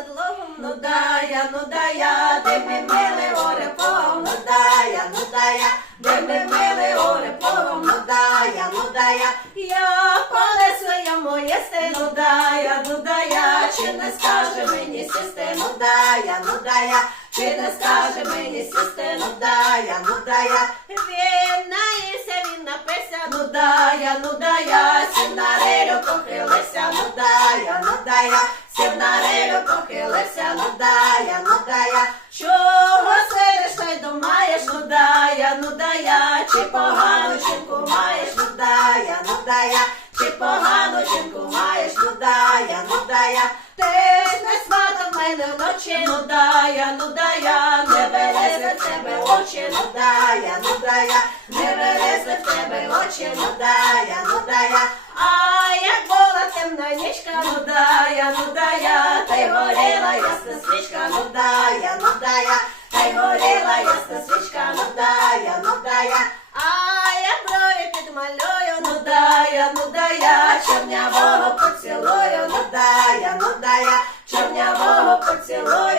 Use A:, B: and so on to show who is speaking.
A: над логом, ну дая, ну дая, де ми мили орепом, ну дая, ну дая, де ми мили орепом, ну дая, ну дая, я понесу я моє сину, дая, ну дая, чи не скаже мені сісти, ну дая, ну дая, чи не скаже мені сісти, ну дая, ну дая, він наївся, він напився, ну дая, ну дая, сінарелю покрилися, ну дая, ну дая, сів на релю, похилився, ну да я, ну да я. Чого сидиш, та й думаєш, ну да я, ну да я, чи погану жінку маєш, ну да я, ну да я, чи погану жінку маєш, ну да я, ну да ти не сватав мене вночі, ну да я, ну да не вилезе в тебе очі, ну да я, ну да не вилезе в тебе очі, ну да була темна нічка, ну да я, ну да я, та й горіла ясна свічка, мудая, да ну да я, та й горіла ясна свічка, ну да я, ну а я брові підмалюю, нудая, нудая, ну чорнявого поцілую, нудая, нудая, ну да чорнявого поцілую,